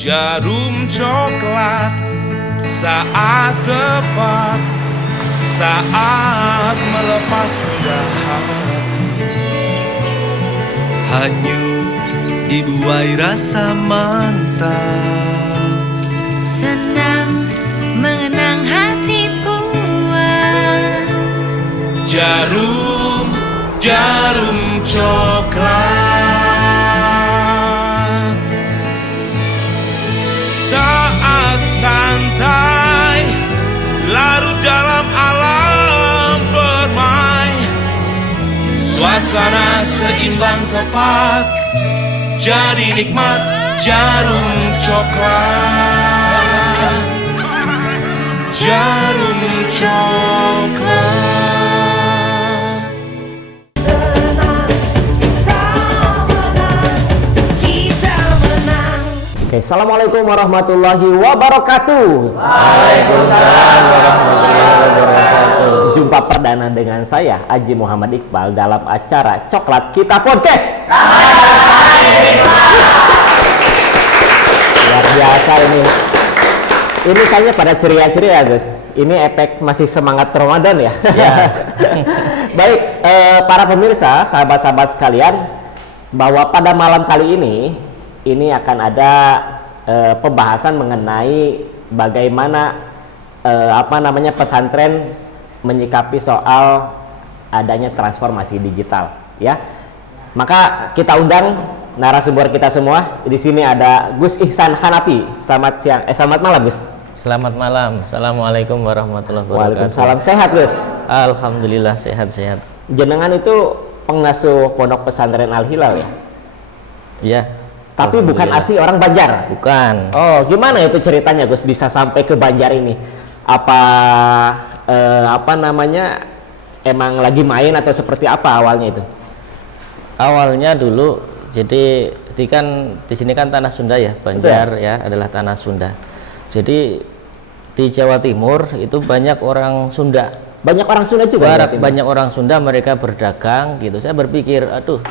Jarum coklat saat tepat, saat melepas gundah hati. Hanyut dibuai rasa mantap, senang mengenang hati puas. Jarum coklat. Saat santai larut dalam alam permai, suasana seimbang tepat, jadi nikmat jarum coklat. Jarum coklat. Oke, assalamualaikum warahmatullahi wabarakatuh. Waalaikumsalam warahmatullahi wabarakatuh. Jumpa perdana dengan saya Haji Muhammad Iqbal dalam acara Coklat Kita Podcast. Luar biasa ini. Ini kayaknya pada ceria-ceria, Gus. Ini efek masih semangat Ramadan ya. Baik, para pemirsa, sahabat-sahabat sekalian, bahwa pada malam kali ini akan ada pembahasan mengenai bagaimana pesantren menyikapi soal adanya transformasi digital, ya. Maka kita undang narasumber kita semua. Di sini ada Gus Ihsan Hanafi. Selamat malam, Gus. Selamat malam. Assalamualaikum warahmatullahi wabarakatuh. Waalaikumsalam. Sehat, Gus? Alhamdulillah sehat-sehat. Jenengan itu pengasuh Pondok Pesantren Al Hilal ya? Ya. Tapi bukan asli orang Banjar? Bukan. Oh, gimana itu ceritanya, Gus, bisa sampai ke Banjar ini? Emang lagi main atau seperti apa awalnya itu? Awalnya dulu, jadi di sini kan tanah Sunda ya, Banjar. Betul. Ya adalah tanah Sunda. Jadi di Jawa Timur itu banyak orang Sunda. Banyak orang Sunda juga? Banyak orang Sunda, mereka berdagang gitu. Saya berpikir, aduh,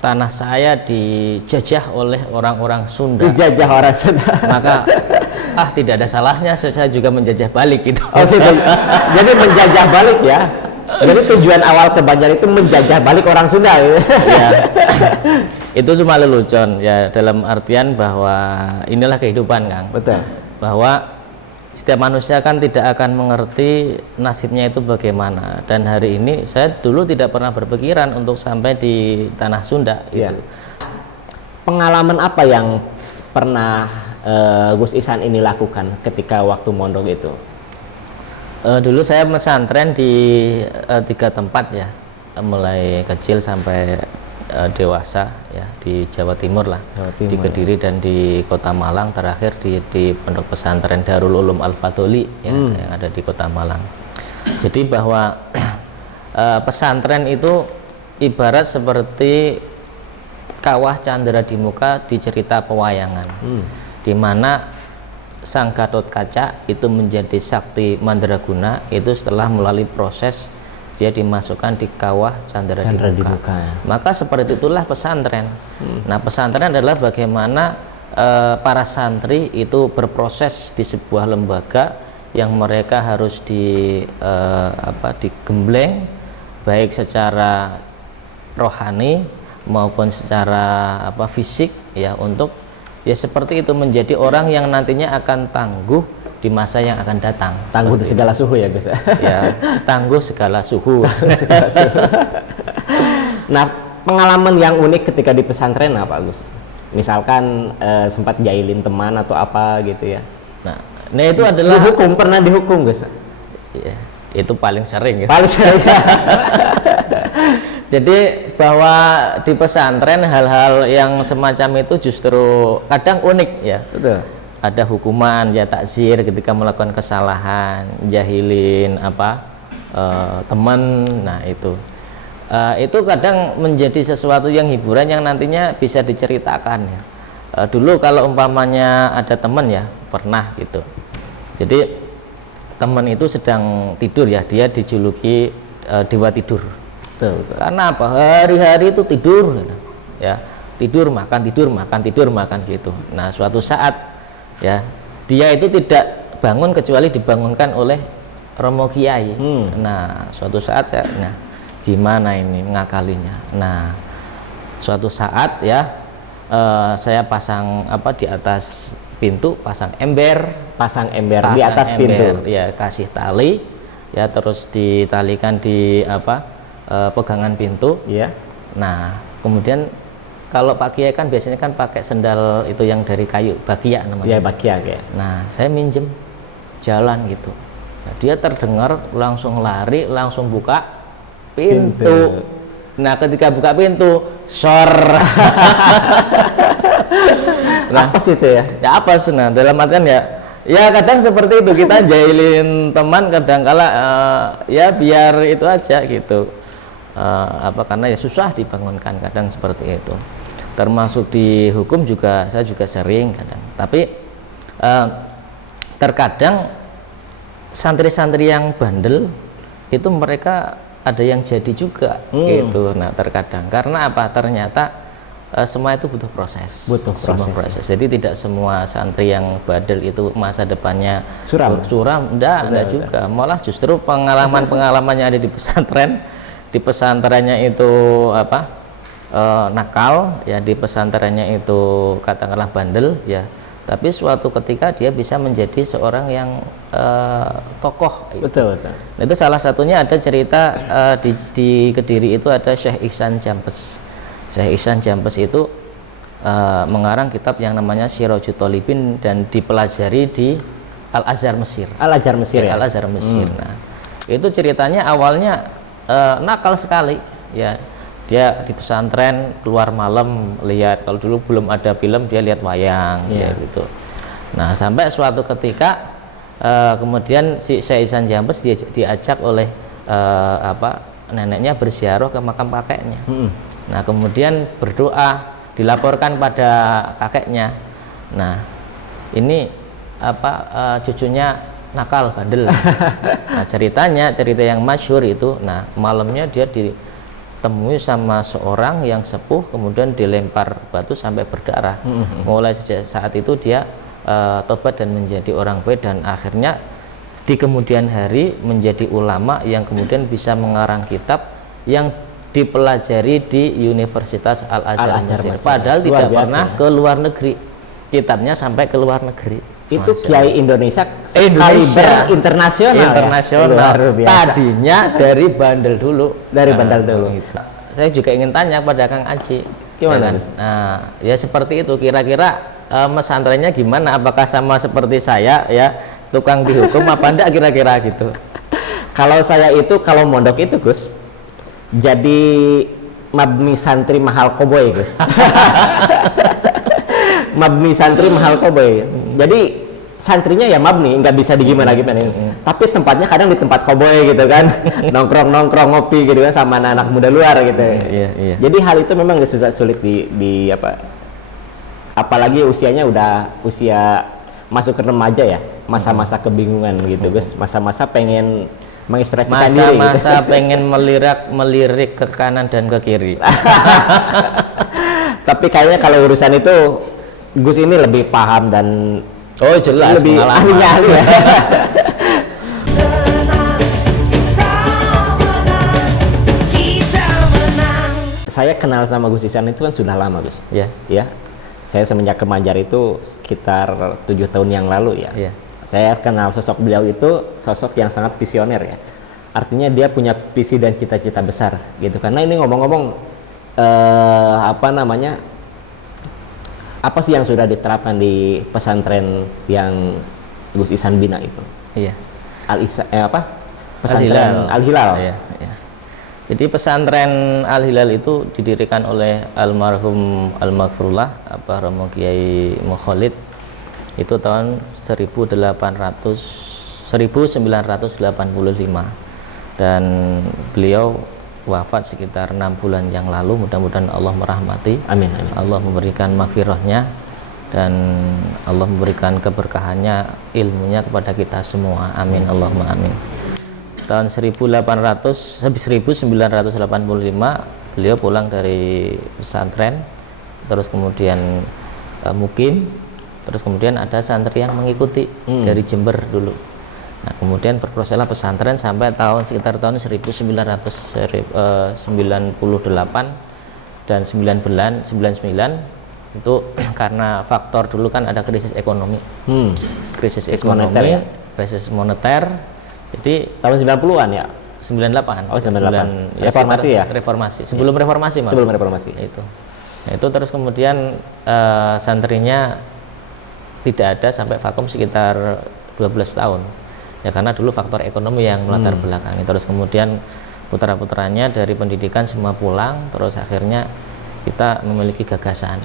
tanah saya dijajah oleh orang-orang Sunda. Dijajah orang Sunda. Maka tidak ada salahnya saya juga menjajah balik gitu. Oh gitu. Jadi menjajah balik ya. Jadi tujuan awal ke Banjar itu menjajah balik orang Sunda gitu. Ya. Itu cuma lelucon ya, dalam artian bahwa inilah kehidupan, Kang. Betul. Bahwa setiap manusia kan tidak akan mengerti nasibnya itu bagaimana, dan hari ini saya dulu tidak pernah berpikiran untuk sampai di tanah Sunda itu. Ya. Pengalaman apa yang pernah Gus Ihsan ini lakukan ketika waktu mondok itu? Dulu saya pesantren di 3 tempat ya, mulai kecil sampai dewasa ya, di Jawa Timur lah, di Kediri dan di Kota Malang, terakhir di Pondok Pesantren Darul Ulum Al Fadholi ya, yang ada di Kota Malang. Jadi bahwa pesantren itu ibarat seperti kawah Candra di muka di cerita pewayangan, di mana sang Gatotkaca itu menjadi sakti mandraguna itu setelah melalui proses dia dimasukkan di kawah Candra di muka. Maka seperti itulah pesantren. Nah, pesantren adalah bagaimana para santri itu berproses di sebuah lembaga yang mereka harus digembleng baik secara rohani maupun secara fisik ya, untuk ya seperti itu menjadi orang yang nantinya akan tangguh di masa yang akan datang. Tangguh di segala suhu ya, Gus. Ya, tangguh segala suhu. Nah, pengalaman yang unik ketika di pesantren apa, Gus? Misalkan sempat jailin teman atau apa gitu ya? Nah itu adalah pernah dihukum, Gus? Ya, itu paling sering. Paling sering. Jadi bahwa di pesantren hal-hal yang semacam itu justru kadang unik ya. Betul. Ada hukuman ya, takzir ketika melakukan kesalahan, jahilin teman. Nah itu kadang menjadi sesuatu yang hiburan yang nantinya bisa diceritakan ya. Dulu kalau umpamanya ada teman ya, pernah gitu, jadi teman itu sedang tidur ya, dia dijuluki dewa tidur. Tuh, karena apa? Hari-hari itu tidur gitu, ya. tidur makan gitu. Nah suatu saat ya dia itu tidak bangun kecuali dibangunkan oleh Romo Kiai. Nah suatu saat nah gimana ini ngakalinya. Nah suatu saat ya saya pasang di atas pintu, pasang ember di atas pintu, ya kasih tali ya, terus ditalikan di pegangan pintu ya. Nah kemudian kalau Pak Kiai kan biasanya kan pakai sendal itu yang dari kayu, bakia namanya. Ya bakia kayak. Nah saya minjem jalan gitu. Nah, dia terdengar langsung lari, langsung buka pintu. Nah ketika buka pintu, sor. Nah, apa sih itu ya? Ya apa sih? Nah dalam artian ya kadang seperti itu, kita jahilin teman kadang kala ya biar itu aja gitu. Karena ya susah dibangunkan kadang seperti itu. Termasuk di hukum juga saya juga sering kadang. Tapi terkadang santri-santri yang bandel itu mereka ada yang jadi juga gitu. Nah terkadang karena apa? Ternyata semua itu butuh proses. Proses. Jadi tidak semua santri yang bandel itu masa depannya suram. Enggak juga. Malah justru pengalaman-pengalamannya ada di pesantrennya itu nakal ya, di pesantrennya itu katakanlah bandel ya. Tapi suatu ketika dia bisa menjadi seorang yang tokoh. Betul. Nah, itu salah satunya ada cerita di Kediri itu ada Syekh Ihsan Jampes. Syekh Ihsan Jampes itu mengarang kitab yang namanya Sirajut Thalibin dan dipelajari di Al-Azhar Mesir. Al-Azhar Mesir ya. Al-Azhar Mesir. Nah, itu ceritanya awalnya nakal sekali ya. Dia di pesantren keluar malam lihat, kalau dulu belum ada film dia lihat wayang ya gitu. Nah sampai suatu ketika kemudian si Syekh Ihsan Jampes diajak oleh neneknya berziarah ke makam kakeknya. Nah kemudian berdoa, dilaporkan pada kakeknya. Nah ini cucunya nakal bandel. Nah cerita yang masyhur itu, nah malamnya dia ditemui sama seorang yang sepuh, kemudian dilempar batu sampai berdarah. Mulai sejak saat itu dia tobat dan menjadi orang baik, dan akhirnya di kemudian hari menjadi ulama yang kemudian bisa mengarang kitab yang dipelajari di Universitas Al-Azhar Mesir. Padahal tidak pernah ke luar negeri, kitabnya sampai ke luar negeri. Itu Kiai Indonesia kaliber internasional. Ya? Tadinya dari bandel dulu. Gitu. Saya juga ingin tanya pada Kang Aji. Gimana? Nah, ya seperti itu. Kira-kira pesantrennya gimana? Apakah sama seperti saya ya, tukang dihukum apa enggak kira-kira gitu? Kalau saya itu kalau mondok itu Gus, jadi mabni santri mahal koboi Gus. Mabni santri mahal koboi. Jadi santrinya ya mabni, nggak bisa digimana-gimana. Tapi tempatnya kadang di tempat koboi gitu kan, nongkrong ngopi gitu kan sama anak-anak muda luar gitu. Iya. Jadi hal itu memang susah sulit di apalagi usianya udah usia masuk ke remaja ya, masa-masa kebingungan gitu Gus, masa-masa pengen mengekspresikan diri. Masa pengen melirik ke kanan dan ke kiri. Tapi kayaknya kalau urusan itu Gus ini lebih paham dan jelas lebih ahli ya. Saya kenal sama Gus Ihsan itu kan sudah lama Gus. Ya. Saya semenjak ke Banjar itu sekitar 7 tahun yang lalu ya. Saya kenal sosok beliau itu sosok yang sangat visioner ya. Artinya dia punya visi dan cita-cita besar gitu. Karena ini ngomong-ngomong apa sih yang sudah diterapkan di pesantren yang Gus Ihsan bina itu? Iya. Pesantren Al-Hilal. Iya. Jadi pesantren Al-Hilal itu didirikan oleh almarhum Al-Maghfurullah Romo Kiai Mukholid itu tahun 1985, dan beliau wafat sekitar 6 bulan yang lalu. Mudah-mudahan Allah merahmati, amin. Allah memberikan maghfirahnya dan Allah memberikan keberkahannya, ilmunya kepada kita semua, amin. Allahumma amin. Tahun 1985 beliau pulang dari pesantren terus kemudian mukim, terus kemudian ada santri yang mengikuti dari Jember dulu. Nah, kemudian berproseslah pesantren sampai sekitar tahun 1998 dan 99 itu karena faktor dulu kan ada krisis ekonomi. Krisis ekonomi, moneter ya? krisis moneter. Jadi Tahun 90-an ya? 98. Oh, 98. Reformasi ya? Reformasi. Sebelum reformasi, Mas. Sebelum reformasi. Itu. Nah, itu terus kemudian santrinya tidak ada sampai vakum sekitar 12 tahun. Ya karena dulu faktor ekonomi yang melatar belakangi. Terus kemudian putra-putranya dari pendidikan semua pulang, terus akhirnya kita memiliki gagasan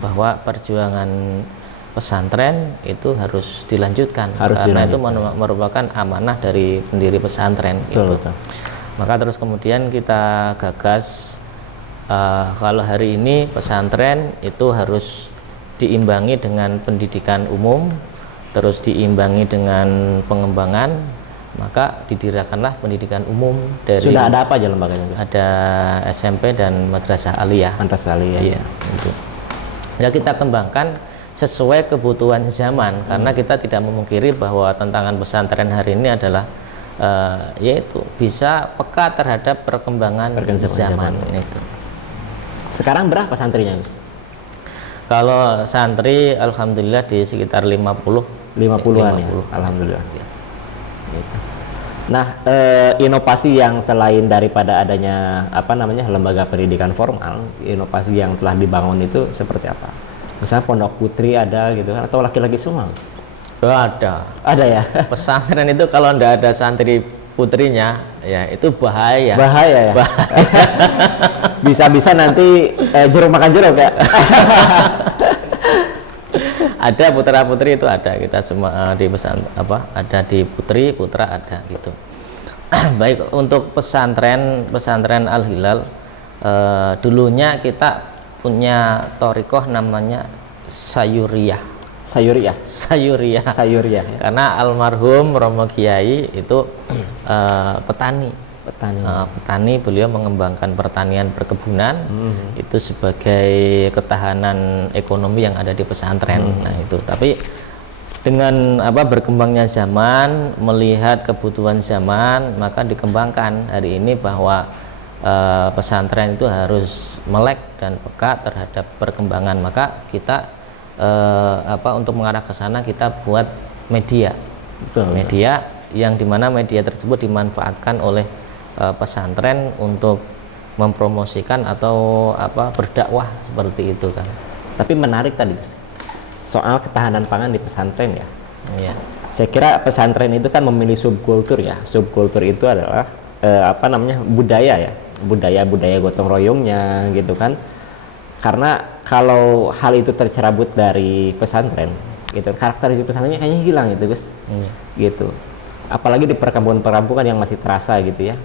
bahwa perjuangan pesantren itu harus dilanjutkan, karena itu merupakan amanah dari pendiri pesantren. Betul, gitu. betul. Maka terus kemudian kita gagas kalau hari ini pesantren itu harus diimbangi dengan pendidikan umum, terus diimbangi dengan pengembangan, maka didirikanlah pendidikan umum dari. Sudah ada apa aja lembaganya, Gus? Ada SMP dan madrasah aliyah. Madrasah aliyah. Iya, itu. Ya kita kembangkan sesuai kebutuhan zaman, karena kita tidak memungkiri bahwa tantangan pesantren hari ini adalah yaitu bisa peka terhadap perkembangan zaman. Itu. Sekarang berapa santrinya, Gus? Kalau santri alhamdulillah di sekitar 50-an ya. Alhamdulillah. Ya. Gitu. Nah, inovasi yang selain daripada adanya lembaga pendidikan formal, inovasi yang telah dibangun itu seperti apa? Misalnya pondok putri ada gitu kan, atau laki-laki semua? Ada. Ada ya. Pesantren itu kalau ndak ada santri putrinya, ya itu bahaya. Bahaya ya. Bisa-bisa nanti jeruk makan jeruk ya. Ada putra putri itu ada, kita semua di ada di putri putra ada gitu. Baik, untuk pesantren Al Hilal dulunya kita punya thorikoh namanya sayuriyah. Sayuriyah karena almarhum Romo Kiai itu petani, beliau mengembangkan pertanian perkebunan itu sebagai ketahanan ekonomi yang ada di pesantren. Nah itu, tapi dengan berkembangnya zaman, melihat kebutuhan zaman, maka dikembangkan hari ini bahwa pesantren itu harus melek dan peka terhadap perkembangan. Maka kita untuk mengarah ke sana kita buat media. Media yang dimana media tersebut dimanfaatkan oleh pesantren untuk mempromosikan atau berdakwah seperti itu kan. Tapi menarik tadi soal ketahanan pangan di pesantren ya. Iya. Saya kira pesantren itu kan memilih subkultur ya. Subkultur itu adalah budaya ya. Budaya gotong royongnya gitu kan. Karena kalau hal itu tercerabut dari pesantren gitu, karakteristik pesantrennya kayaknya hilang gitu, Gus. Gitu. Apalagi di perkampungan yang masih terasa gitu ya.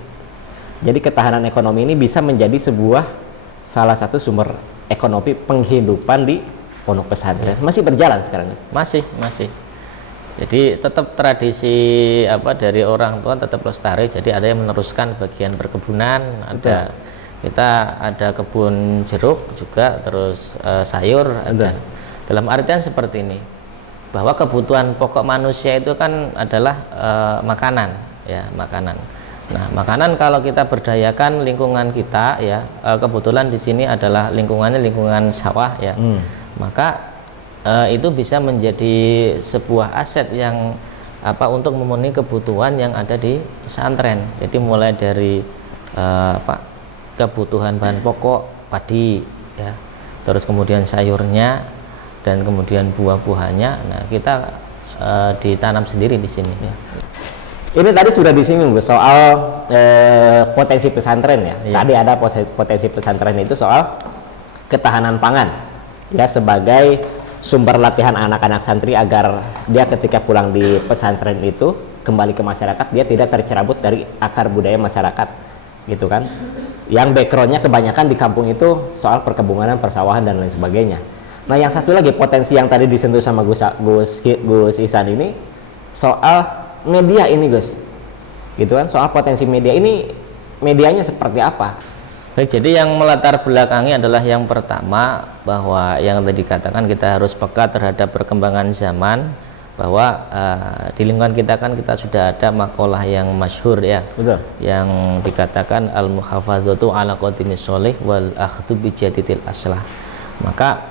Jadi ketahanan ekonomi ini bisa menjadi salah satu sumber ekonomi penghidupan di pondok pesantren. Masih berjalan sekarang, Gus? Masih. Jadi tetap tradisi dari orang tua tetap lestari. Jadi ada yang meneruskan bagian perkebunan, kita ada kebun jeruk juga, terus sayur ada. Dalam artian seperti ini, bahwa kebutuhan pokok manusia itu kan adalah makanan ya, makanan. Nah, makanan kalau kita berdayakan lingkungan kita ya, kebetulan di sini adalah lingkungannya lingkungan sawah ya. Maka itu bisa menjadi sebuah aset yang untuk memenuhi kebutuhan yang ada di pesantren. Jadi mulai dari kebutuhan bahan pokok padi ya, terus kemudian sayurnya dan kemudian buah-buahnya. Nah, kita ditanam sendiri di sini ya. Ini tadi sudah disinggung soal potensi pesantren ya. Iya. Tadi ada potensi pesantren itu soal ketahanan pangan ya, sebagai sumber latihan anak-anak santri agar dia ketika pulang di pesantren itu kembali ke masyarakat, dia tidak tercerabut dari akar budaya masyarakat gitu kan. Yang backgroundnya kebanyakan di kampung itu soal perkebunan, persawahan dan lain sebagainya. Nah, yang satu lagi potensi yang tadi disentuh sama Gus Ihsan ini soal media ini, Gus, gitu kan. Soal potensi media ini, medianya seperti apa? Baik, jadi yang melatar belakangi adalah yang pertama bahwa yang tadi dikatakan kita harus peka terhadap perkembangan zaman, bahwa di lingkungan kita kan kita sudah ada makalah yang masyhur ya. Betul. Yang dikatakan al-muhafazatu ala qadimis sholih wal akhdhu bi jadidil aslah. Maka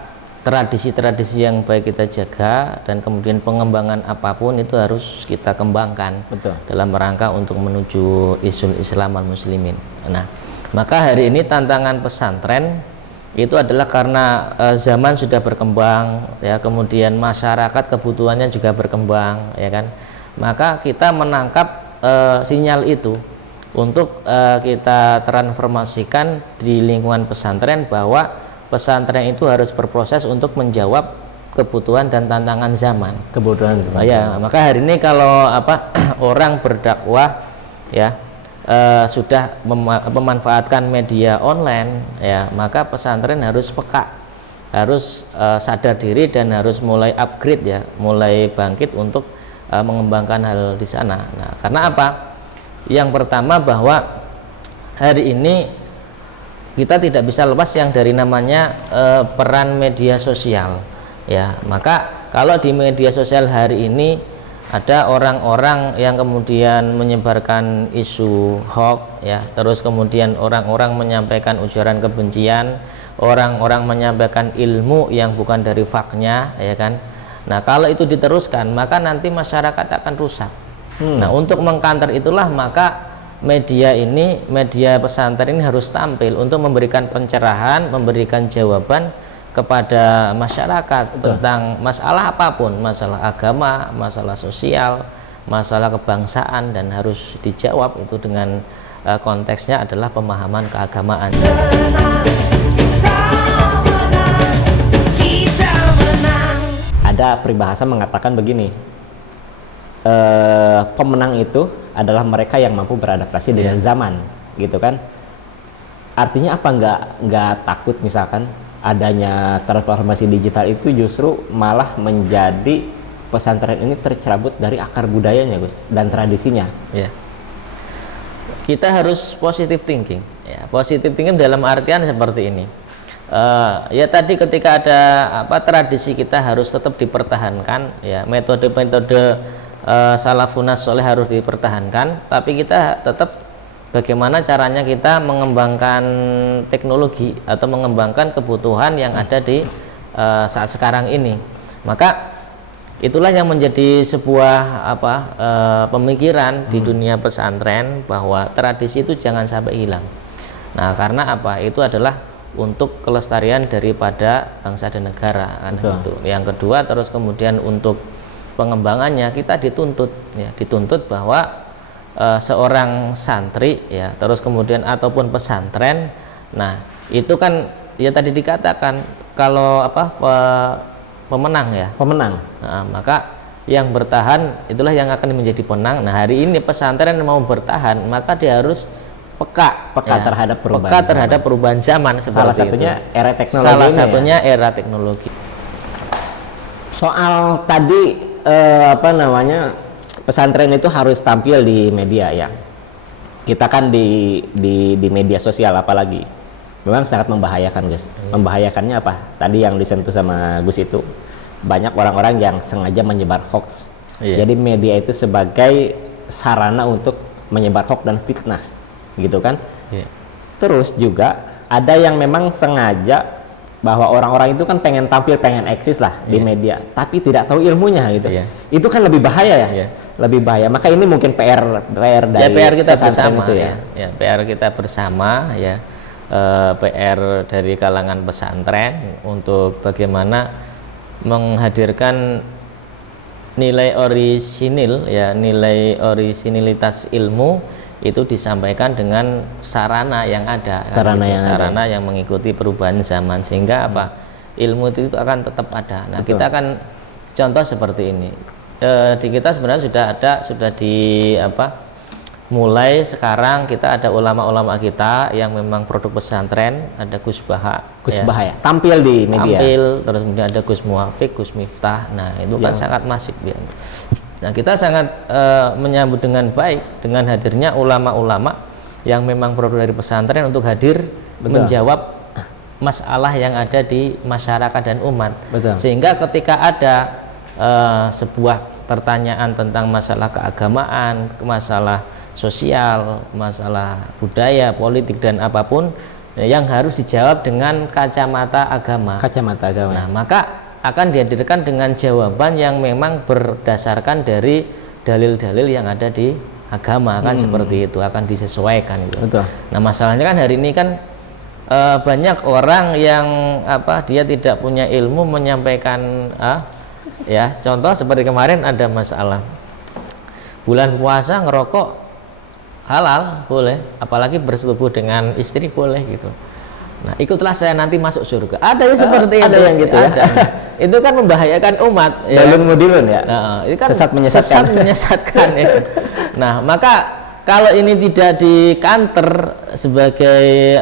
tradisi-tradisi yang baik kita jaga, dan kemudian pengembangan apapun itu harus kita kembangkan. Betul. Dalam rangka untuk menuju isul Islam al muslimin. Nah, maka hari ini tantangan pesantren itu adalah karena zaman sudah berkembang ya, kemudian masyarakat kebutuhannya juga berkembang ya kan. Maka kita menangkap sinyal itu untuk kita transformasikan di lingkungan pesantren, bahwa pesantren itu harus berproses untuk menjawab kebutuhan dan tantangan zaman. Kebutuhan. Ya, maka hari ini kalau orang berdakwah ya sudah memanfaatkan media online ya, maka pesantren harus peka, harus sadar diri dan harus mulai upgrade ya, mulai bangkit untuk mengembangkan hal di sana. Nah, karena apa? Yang pertama bahwa hari ini kita tidak bisa lepas yang dari namanya peran media sosial ya. Maka kalau di media sosial hari ini ada orang-orang yang kemudian menyebarkan isu hoax ya, terus kemudian orang-orang menyampaikan ujaran kebencian, orang-orang menyampaikan ilmu yang bukan dari faknya ya kan. Nah, kalau itu diteruskan maka nanti masyarakat akan rusak. Nah, untuk mengkanter itulah maka media ini, media pesantren ini harus tampil untuk memberikan pencerahan, memberikan jawaban kepada masyarakat tentang masalah apapun, masalah agama, masalah sosial, masalah kebangsaan, dan harus dijawab itu dengan konteksnya adalah pemahaman keagamaan. Ada peribahasa mengatakan begini, pemenang itu adalah mereka yang mampu beradaptasi dengan zaman, gitu kan? Artinya apa? Nggak takut misalkan adanya transformasi digital itu justru malah menjadi pesantren ini tercerabut dari akar budayanya, Gus, dan tradisinya. Ya. Kita harus positive thinking. Ya, positive thinking dalam artian seperti ini. Ya tadi ketika ada tradisi kita harus tetap dipertahankan. Ya, metode-metode salafun sholeh harus dipertahankan. Tapi kita tetap bagaimana caranya kita mengembangkan teknologi atau mengembangkan kebutuhan yang ada di saat sekarang ini. Maka itulah yang menjadi sebuah pemikiran di dunia pesantren, bahwa tradisi itu jangan sampai hilang. Nah, karena apa? Itu adalah untuk kelestarian daripada bangsa dan negara kan gitu. Yang kedua, terus kemudian untuk pengembangannya kita dituntut bahwa seorang santri ya, terus kemudian ataupun pesantren, nah itu kan ya tadi dikatakan kalau pemenang ya, nah, maka yang bertahan itulah yang akan menjadi pemenang. Nah, hari ini pesantren mau bertahan maka dia harus peka terhadap perubahan zaman. Salah satunya itu. Era teknologi. Era teknologi. Soal tadi pesantren itu harus tampil di media ya. Kita kan di media sosial apalagi memang sangat membahayakan, Gus. Membahayakannya apa? Tadi yang disentuh sama Gus itu banyak orang-orang yang sengaja menyebar hoax. Jadi media itu sebagai sarana untuk menyebar hoax dan fitnah, gitu kan? Terus juga ada yang memang sengaja, bahwa orang-orang itu kan pengen tampil, pengen eksis lah di media, tapi tidak tahu ilmunya gitu. Itu kan lebih bahaya ya. Lebih bahaya. Maka ini mungkin PR dari PR kita bersama itu ya. PR kita bersama ya. PR dari kalangan pesantren untuk bagaimana menghadirkan nilai orisinil ya, nilai orisinilitas ilmu itu disampaikan dengan sarana yang ada, sarana yang mengikuti perubahan zaman, sehingga ilmu itu akan tetap ada. Nah, kita akan contoh seperti ini. Di kita sebenarnya sudah mulai sekarang kita ada ulama-ulama kita yang memang produk pesantren, ada Gus Baha ya, tampil di media. Terus kemudian ada Gus Muafiq, Gus Miftah. Nah, itu kan sangat masif ya. Nah, kita sangat menyambut dengan baik dengan hadirnya ulama-ulama yang memang produk dari pesantren untuk hadir menjawab masalah yang ada di masyarakat dan umat. Betul. Sehingga ketika ada sebuah pertanyaan tentang masalah keagamaan, masalah sosial, masalah budaya, politik dan apapun yang harus dijawab dengan kacamata agama. Kacamata agama. Nah, maka akan dihadirkan dengan jawaban yang memang berdasarkan dari dalil-dalil yang ada di agama, kan seperti itu, akan disesuaikan gitu. Betul. Nah, masalahnya kan hari ini kan banyak orang yang dia tidak punya ilmu menyampaikan ya, contoh seperti kemarin ada masalah bulan puasa ngerokok halal boleh, apalagi bersetubuh dengan istri boleh gitu. Nah, ikutlah saya nanti masuk surga. Ada yang seperti itu. Ada yang gitu ya. Ada. Itu kan membahayakan umat. Dalun mudilun ya. Nah, itu kan Sesat menyesatkan. Sesat menyesatkan ya. Nah, maka kalau ini tidak dikanter sebagai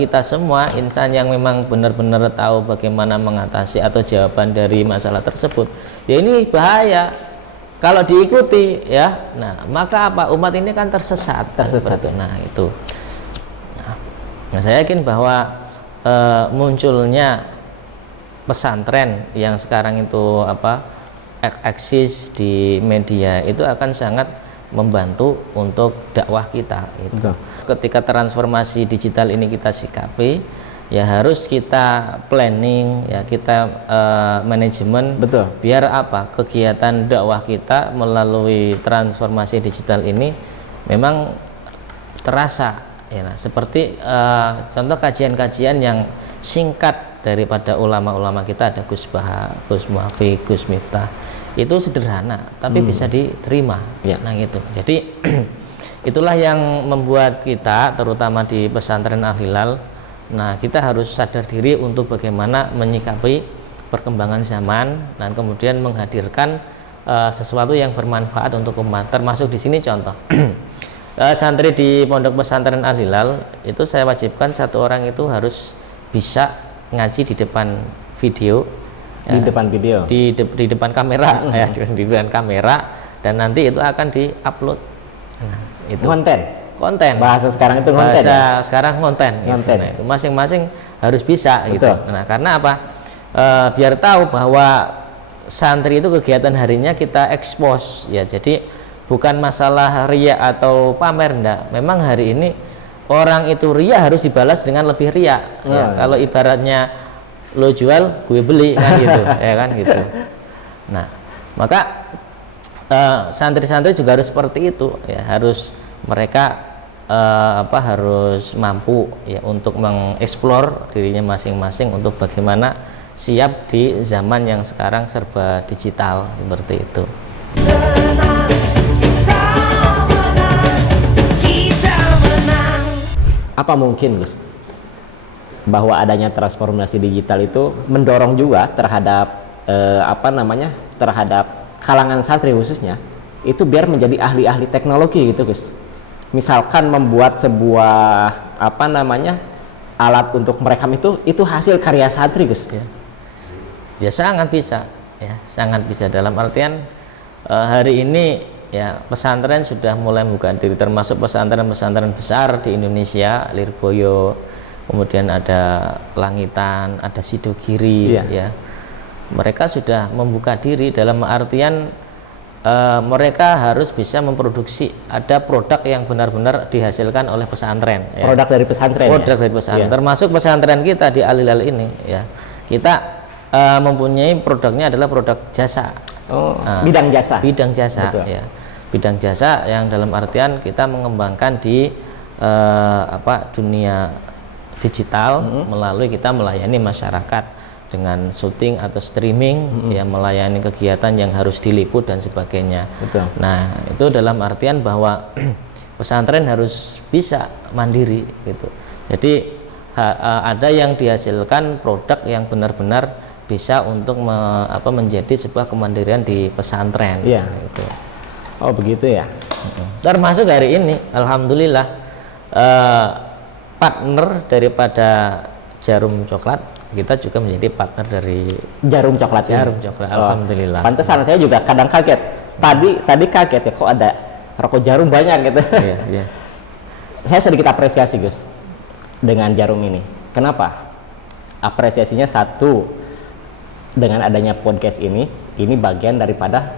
kita semua insan yang memang benar-benar tahu bagaimana mengatasi atau jawaban dari masalah tersebut, ya ini bahaya. Kalau diikuti ya, nah maka umat ini kan tersesat. Nah itu. Nah, saya yakin bahwa munculnya pesantren yang sekarang itu eksis di media itu akan sangat membantu untuk dakwah kita. Itu. Ketika transformasi digital ini kita sikapi, ya harus kita planning, ya kita manajemen. Betul. Biar kegiatan dakwah kita melalui transformasi digital ini memang terasa. Ya, seperti contoh kajian-kajian yang singkat daripada ulama-ulama kita, ada Gus Baha, Gus Muafiq, Gus Miftah. Itu sederhana tapi bisa diterima. Ya. Nah gitu. Jadi itulah yang membuat kita terutama di pesantren Al-Hilal, nah kita harus sadar diri untuk bagaimana menyikapi perkembangan zaman dan kemudian menghadirkan sesuatu yang bermanfaat untuk umat. Termasuk di sini contoh santri di pondok pesantren Al-Hilal itu saya wajibkan satu orang itu harus bisa ngaji di depan video. Di depan video. Di depan kamera ya, di depan kamera, dan nanti itu akan diupload. Nah, itu konten. Bahasa sekarang itu konten. Bahasa sekarang konten. Gitu. Nah, itu masing-masing harus bisa. Betul. Gitu. Nah, karena biar tahu bahwa santri itu kegiatan harinya kita expose ya. Jadi bukan masalah ria atau pamer, enggak. Memang hari ini orang itu ria harus dibalas dengan lebih ria. Ya. Kalau ibaratnya lo jual gue beli kan gitu ya kan gitu. Nah, maka santri-santri juga harus seperti itu ya, harus mereka harus mampu ya untuk mengeksplor dirinya masing-masing untuk bagaimana siap di zaman yang sekarang serba digital seperti itu. Apa mungkin, Gus, bahwa adanya transformasi digital itu mendorong juga terhadap terhadap kalangan santri khususnya itu biar menjadi ahli-ahli teknologi gitu, Gus. Misalkan membuat sebuah alat untuk merekam itu hasil karya santri, Gus. Ya sangat bisa, ya sangat bisa, dalam artian hari ini ya pesantren sudah mulai membuka diri, termasuk pesantren-pesantren besar di Indonesia, Lirboyo, kemudian ada Langitan, ada Sidogiri, ya. Mereka sudah membuka diri dalam artian mereka harus bisa memproduksi ada produk yang benar-benar dihasilkan oleh pesantren. Ya. Produk dari pesantren. Produk dari pesantren. Termasuk pesantren kita di Al-Hilal ini, ya. Kita mempunyai produknya adalah produk jasa. Bidang jasa. Bidang jasa, betul. Ya. Bidang jasa yang dalam artian kita mengembangkan di dunia digital melalui kita melayani masyarakat dengan syuting atau streaming, ya melayani kegiatan yang harus diliput dan sebagainya. Betul. Nah, itu dalam artian bahwa pesantren harus bisa mandiri gitu. Jadi ada yang dihasilkan produk yang benar-benar bisa untuk menjadi sebuah kemandirian di pesantren. Iya. Gitu. Oh begitu ya. Termasuk hari ini, alhamdulillah partner daripada Jarum Coklat, kita juga menjadi partner dari Jarum Coklat. Alhamdulillah. Pantesan saya juga kadang kaget. Tadi kaget ya, kok ada rokok jarum banyak gitu. Iya. Saya sedikit apresiasi, Gus. dengan Jarum ini. Kenapa? Apresiasinya satu, dengan adanya podcast ini bagian daripada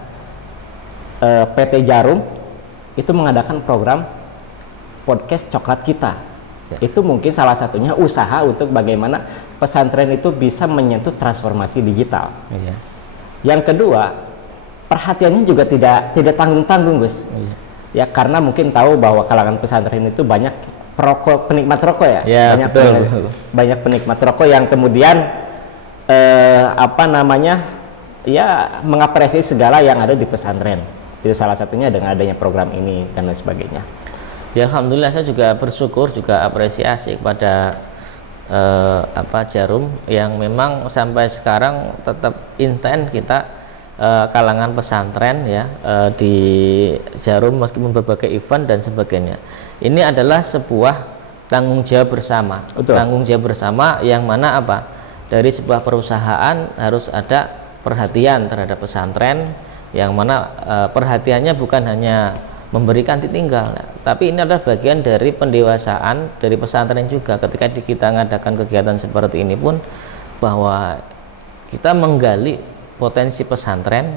PT Jarum itu mengadakan program podcast Coklat Kita. Itu mungkin salah satunya usaha untuk bagaimana pesantren itu bisa menyentuh transformasi digital. Yang kedua, perhatiannya juga tidak tanggung-tanggung, Gus. Ya, karena mungkin tahu bahwa kalangan pesantren itu banyak penikmat rokok ya, banyak penikmat rokok yang kemudian mengapresiasi segala yang ada di pesantren. Itu salah satunya dengan adanya program ini dan lain sebagainya. Ya, alhamdulillah saya juga bersyukur, juga apresiasi kepada Jarum yang memang sampai sekarang tetap intens kita kalangan pesantren ya di Jarum meskipun berbagai event dan sebagainya. Ini adalah sebuah tanggung jawab bersama. Betul. Tanggung jawab bersama yang mana dari sebuah perusahaan harus ada perhatian terhadap pesantren, yang mana perhatiannya bukan hanya memberikan ditinggal, tapi ini adalah bagian dari pendewasaan dari pesantren juga. Ketika kita mengadakan kegiatan seperti ini pun, bahwa kita menggali potensi pesantren,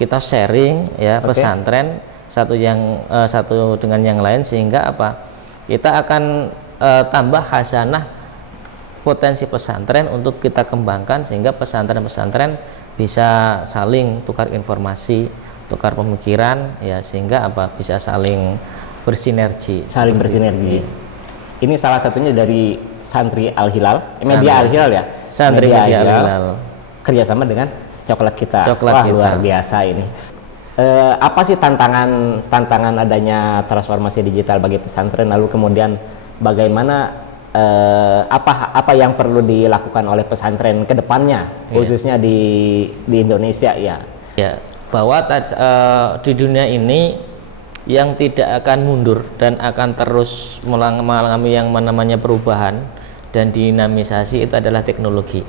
kita sharing ya pesantren satu dengan yang lain, sehingga kita akan tambah hasanah potensi pesantren untuk kita kembangkan, sehingga pesantren-pesantren bisa saling tukar informasi, tukar pemikiran ya, sehingga bisa saling bersinergi. Ini salah satunya dari Santri Al-Hilal, Media Al-Hilal ya. Santri Media Al-Hilal kerjasama dengan Coklat Kita. Coklat Kita. Luar biasa ini. Apa sih tantangan adanya transformasi digital bagi pesantren, lalu kemudian bagaimana apa yang perlu dilakukan oleh pesantren ke depannya, khususnya di Indonesia ya? Ya, bahwa di dunia ini yang tidak akan mundur dan akan terus mengalami yang namanya perubahan dan dinamisasi itu adalah teknologi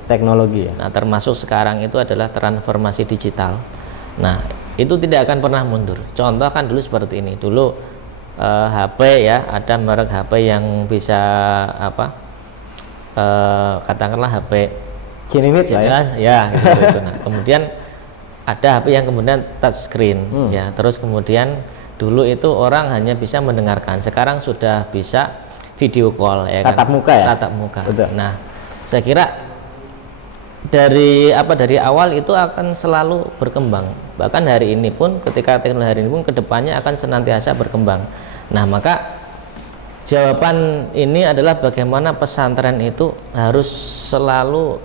ya. Nah, termasuk sekarang itu adalah transformasi digital. Nah, itu tidak akan pernah mundur. Contoh kan dulu seperti ini. Dulu HP ya, ada merek HP yang bisa katakanlah HP Cinimit ya gitu. Nah, kemudian ada HP yang kemudian touchscreen ya. Terus kemudian dulu itu orang hanya bisa mendengarkan, sekarang sudah bisa video call ya, tatap muka ya. Tatap muka. Betul. Nah, saya kira dari awal itu akan selalu berkembang. Bahkan hari ini pun, ketika teknologi hari ini pun kedepannya akan senantiasa berkembang. Nah, maka jawaban ini adalah bagaimana pesantren itu harus selalu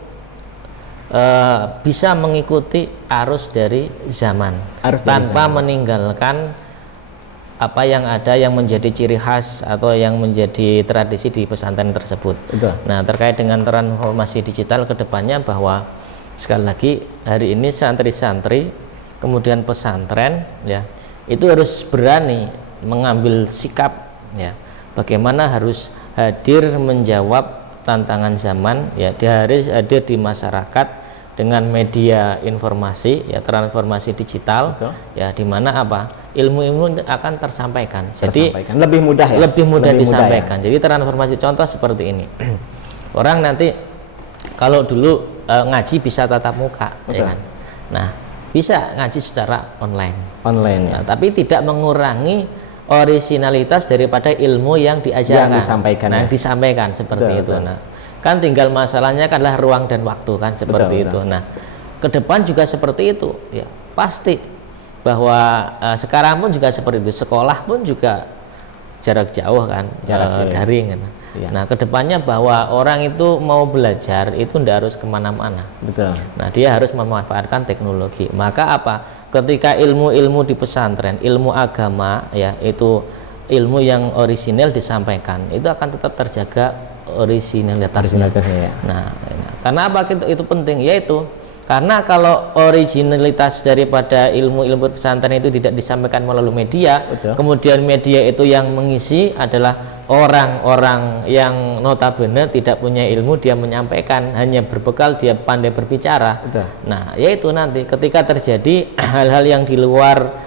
bisa mengikuti arus dari zaman, tanpa meninggalkan apa yang ada yang menjadi ciri khas atau yang menjadi tradisi di pesantren tersebut. Betul. Nah, terkait dengan transformasi digital kedepannya, bahwa sekali lagi hari ini santri-santri kemudian pesantren ya itu harus berani mengambil sikap ya, bagaimana harus hadir menjawab tantangan zaman ya, dia harus hadir di masyarakat dengan media informasi ya, transformasi digital. Betul. Ya, di mana ilmu-ilmu akan tersampaikan. Jadi lebih mudah ya, lebih mudah disampaikan ya. Jadi transformasi, contoh seperti ini. Orang nanti kalau dulu ngaji bisa tatap muka. Betul. Ya kan? Nah, bisa ngaji secara online ya. Tapi tidak mengurangi originalitas daripada ilmu yang diajarkan, yang disampaikan seperti itu. Nah, kan tinggal masalahnya kan adalah ruang dan waktu kan seperti itu. Nah, ke depan juga seperti itu ya, pasti bahwa sekarang pun juga seperti itu, sekolah pun juga jarak jauh kan, daring kan. Ya. Nah, kedepannya bahwa orang itu mau belajar itu tidak harus kemana-mana. Betul. Nah, dia harus memanfaatkan teknologi. Maka ketika ilmu-ilmu di pesantren, ilmu agama ya, itu ilmu yang orisinil disampaikan, itu akan tetap terjaga originalitasnya. Ya. Nah, karena itu penting, yaitu karena kalau originalitas daripada ilmu-ilmu pesantren itu tidak disampaikan melalui media, betul, kemudian media itu yang mengisi adalah orang-orang yang notabene tidak punya ilmu, dia menyampaikan hanya berbekal dia pandai berbicara. Betul. Nah, yaitu nanti ketika terjadi hal-hal yang di luar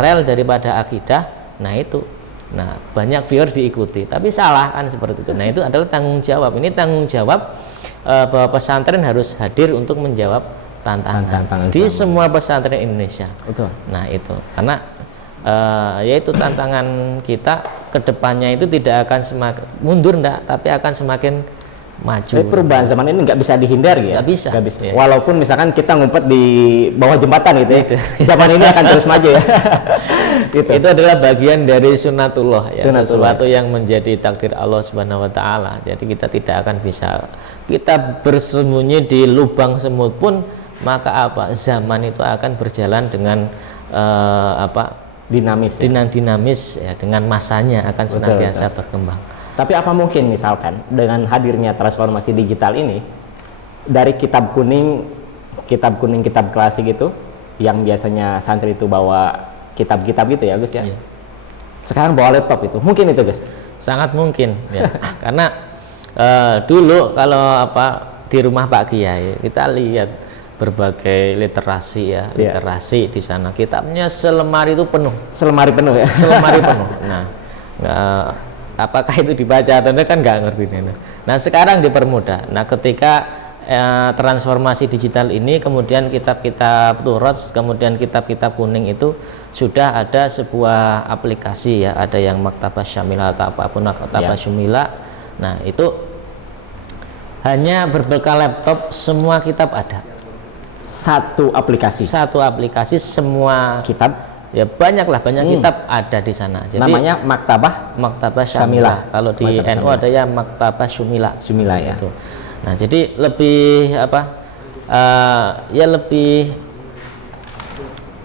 rel daripada akidah, nah itu Nah, banyak viewer diikuti, tapi salah kan seperti itu. Nah, itu adalah tanggung jawab. Ini tanggung jawab bahwa pesantren harus hadir untuk menjawab tantangan di semua pesantren Indonesia. Betul. Nah, itu karena yaitu tantangan kita kedepannya itu tidak akan semakin mundur, enggak, tapi akan semakin maju. Tapi perubahan zaman ini nggak bisa dihindari ya. Nggak bisa. Nggak bisa. Ya. Walaupun misalkan kita ngumpet di bawah jembatan gitu ya. Zaman ini akan terus maju ya. Itu adalah bagian dari sunnatullah ya, Sunnatullah. sesuatu yang menjadi takdir Allah Subhanahu wa taala. Jadi kita tidak akan bisa, kita bersembunyi di lubang semut pun, maka apa? Zaman itu akan berjalan dengan dinamis ya, dengan masanya akan senantiasa berkembang. Tapi apa mungkin misalkan dengan hadirnya transformasi digital ini, dari kitab kuning kitab klasik itu yang biasanya santri itu bawa kitab-kitab gitu ya Gus ya. Iya. Sekarang bawa laptop itu. Mungkin itu Gus. Sangat mungkin ya. Karena dulu kalau di rumah Pak Kiai kita lihat berbagai literasi ya, literasi di sana. Kitabnya selemari itu penuh. Selemari penuh ya. Selemari penuh. Nah, apakah itu dibaca atau enggak kan nggak ngerti. Nah, sekarang dipermudah. Nah, ketika transformasi digital ini, kemudian kitab-kitab Turats, kemudian kitab-kitab kuning itu sudah ada sebuah aplikasi ya, ada yang Maktabah Syamilah atau apapun Maktabah Syamilah. Nah, itu hanya berbekal laptop, semua kitab ada. Satu aplikasi semua kitab ya, banyak kitab ada di sana. Jadi namanya Maktabah Syamilah. Kalau di NU ada ya Maktabah Syamilah ya. Itu. Nah, jadi lebih lebih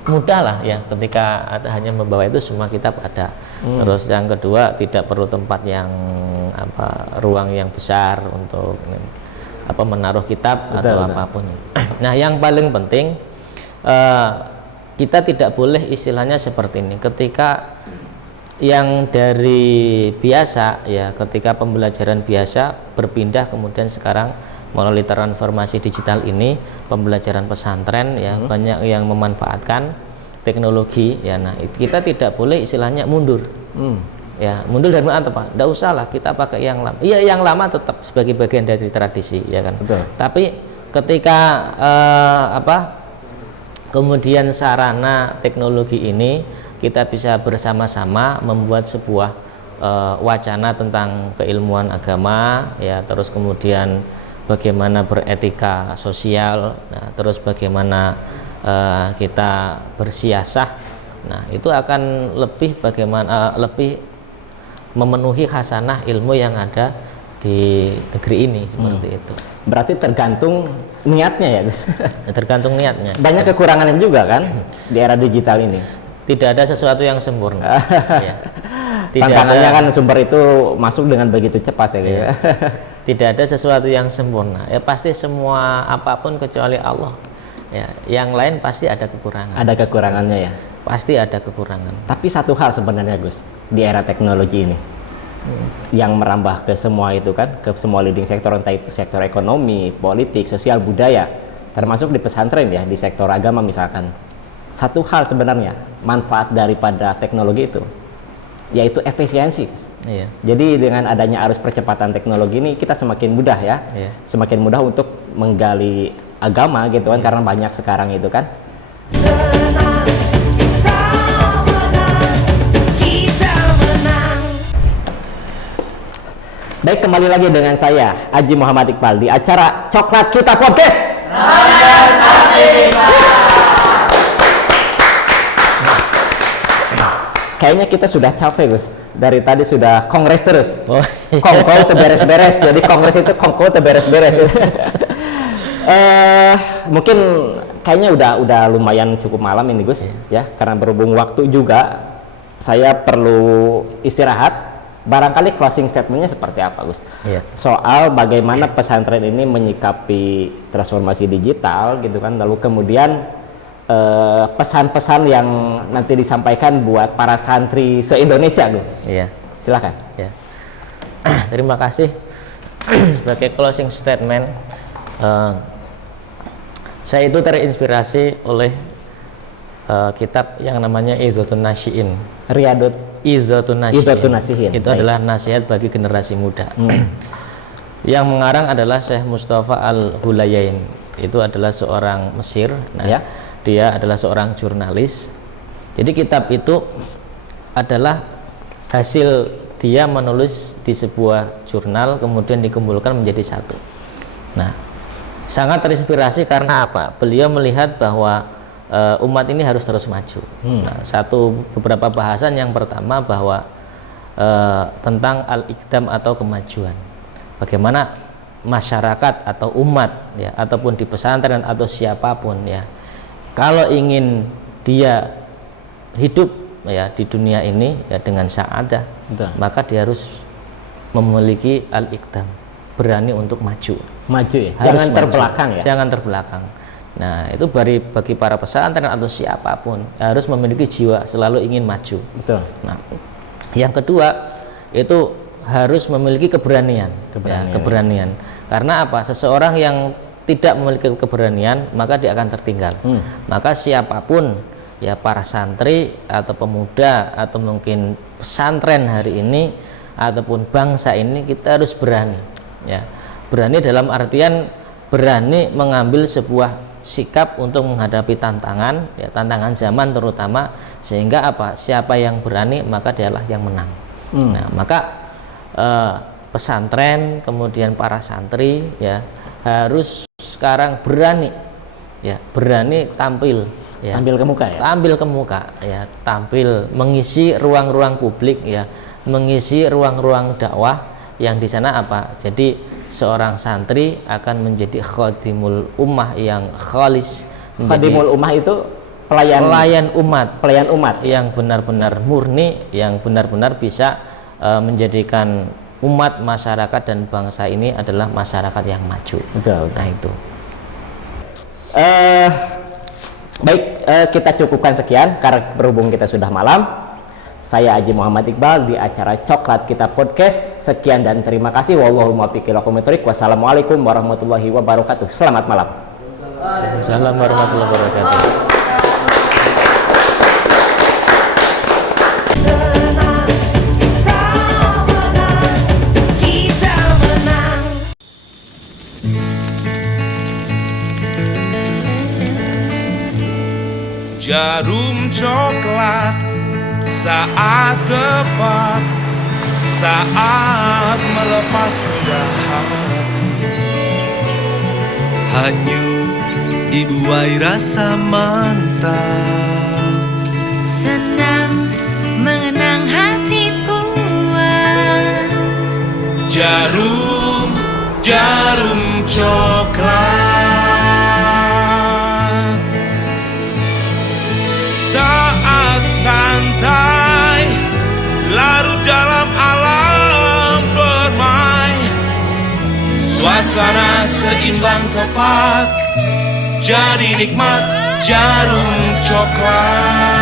mudah lah ya ketika hanya membawa itu, semua kitab ada. Terus yang kedua, tidak perlu tempat yang ruang yang besar untuk menaruh kitab atau apapun. Nah, yang paling penting kita tidak boleh istilahnya seperti ini. Ketika yang dari biasa ya, ketika pembelajaran biasa berpindah kemudian sekarang melalui transformasi digital ini, pembelajaran pesantren ya, banyak yang memanfaatkan teknologi ya. Nah, kita tidak boleh istilahnya mundur. Ya, mundur dari mana Pak? Nggak usah lah kita pakai yang lama. Iya, yang lama tetap sebagai bagian dari tradisi ya kan. Betul. Tapi ketika kemudian sarana teknologi ini kita bisa bersama-sama membuat sebuah wacana tentang keilmuan agama ya, terus kemudian bagaimana beretika sosial, nah, terus bagaimana kita bersiasah. Nah, itu akan lebih lebih memenuhi khasanah ilmu yang ada di negeri ini seperti itu. Berarti tergantung niatnya ya Gus. Tergantung niatnya. Banyak kekurangannya juga kan di era digital ini. Tidak ada sesuatu yang sempurna. Ya. Tantangannya kan sumber itu masuk dengan begitu cepat ya. Ya. Tidak ada sesuatu yang sempurna. Ya pasti semua apapun kecuali Allah. Ya, yang lain pasti ada kekurangan. Ada kekurangannya ya. Pasti ada kekurangan. Tapi satu hal sebenarnya Gus, di era teknologi ini yang merambah ke semua itu kan, ke semua leading sektor, entah itu sektor ekonomi, politik, sosial, budaya, termasuk di pesantren ya, di sektor agama misalkan. Satu hal sebenarnya manfaat daripada teknologi itu yaitu efisiensi. Iya. Jadi dengan adanya arus percepatan teknologi ini, kita semakin mudah ya, semakin mudah untuk menggali agama gitu kan, karena banyak sekarang itu kan. Baik, kembali lagi dengan saya Haji Muhammad Iqbal di acara Coklat Kita Podcast. Kayaknya kita sudah capek Gus. Dari tadi sudah kongres terus. Kongko terberes-beres. Jadi kongres itu kongko terberes-beres. Mungkin kayaknya udah lumayan cukup malam ini Gus ya, karena berhubung waktu juga saya perlu istirahat. Barangkali closing statementnya seperti apa Gus? Soal bagaimana pesantren ini menyikapi transformasi digital gitu kan, lalu kemudian pesan-pesan yang nanti disampaikan buat para santri se-Indonesia Gus. Silakan. Terima kasih. Sebagai closing statement, saya itu terinspirasi oleh kitab yang namanya Idhatun Nasyiin. Riyadut Idhatun Nasihin. Itu adalah nasihat bagi generasi muda. Yang mengarang adalah Syekh Mustafa Al-Hulayain. Itu adalah seorang Mesir. Nah, Ya. dia adalah seorang jurnalis. Jadi kitab itu adalah hasil dia menulis di sebuah jurnal, kemudian dikumpulkan menjadi satu. Nah, sangat terinspirasi karena apa? Beliau melihat bahwa umat ini harus terus maju. Nah, beberapa bahasan yang pertama bahwa tentang al-iqdam atau kemajuan. Bagaimana masyarakat atau umat ya, ataupun di pesantren atau siapapun ya, kalau ingin dia hidup ya di dunia ini ya dengan sa'adah, maka dia harus memiliki al-iqdam, berani untuk maju ya. Harus Jangan maju. terbelakang ya. Jangan terbelakang. Nah, itu bagi para pesantren atau siapapun harus memiliki jiwa selalu ingin maju. Betul. Nah, yang kedua itu harus memiliki keberanian. Keberanian. Karena apa? Seseorang yang tidak memiliki keberanian maka dia akan tertinggal. Maka siapapun ya, para santri atau pemuda atau mungkin pesantren hari ini ataupun bangsa ini, kita harus berani ya. Berani dalam artian berani mengambil sebuah sikap untuk menghadapi tantangan ya, tantangan zaman terutama, sehingga apa? Siapa yang berani maka dialah yang menang. Nah, maka pesantren kemudian para santri ya harus sekarang berani ya, berani tampil ya, Tampil ke muka ya. tampil ke muka ya, tampil mengisi ruang-ruang publik ya, mengisi ruang-ruang dakwah yang di sana apa? Jadi seorang santri akan menjadi khadimul ummah yang khalis. Khadimul ummah itu pelayan umat yang benar-benar murni, yang benar-benar bisa menjadikan umat, masyarakat dan bangsa ini adalah masyarakat yang maju. Betul. Nah, itu. Baik, kita cukupkan sekian karena berhubung kita sudah malam. Saya Haji Muhammad Iqbal di acara Coklat Kita Podcast. Sekian dan terima kasih. Wallahu muwaffiq ila aqwamit thoriq. Wassalamualaikum warahmatullahi wabarakatuh. Selamat malam. Waalaikumsalam warahmatullahi wabarakatuh. Jarum coklat saat tepat, saat melepas kuda hati. Hanyut dibuai rasa mantap, Senang mengenang hati puas. jarum coklat. Saat santai larut dalam alam bermain, suasana seimbang tepat, jadi nikmat jarum coklat.